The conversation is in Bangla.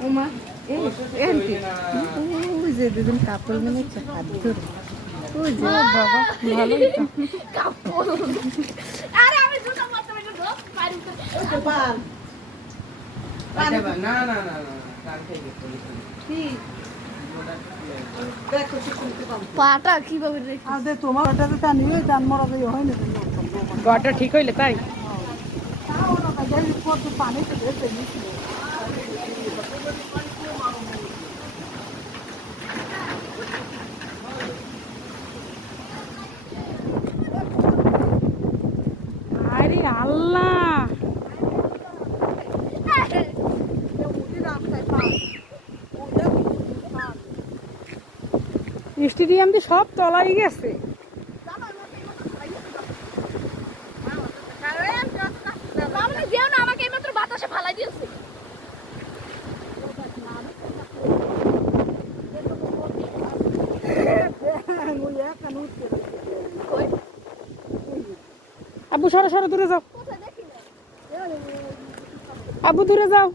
ওমা ওই যে দুজন কাপড় মানে হচ্ছে হাত ধরে। ওই যে বাবা ভালোই তো। কাপড়। আরে আমি দুটো মাত্র দুটো পারি আচ্ছা, বা- না না না না না, কান থেকে গেছে, কি? পাটা কীভাবে রেখে আদে তোমার ওটাতে তা নিয়ে দান মরা দিয়ে হয় না গড়টা ঠিক হইলে তাই? পানি তো দেখতে নিচ্ছিল আরে আল্লাহ স্টেডিয়াম দিয়ে সব তলাই গেছে আমাকে এইমাত্র বাতাসে ফালাই দিয়েছে আবু সরো সরো দূরে যাও। কোথায় আবু দূরে যাও।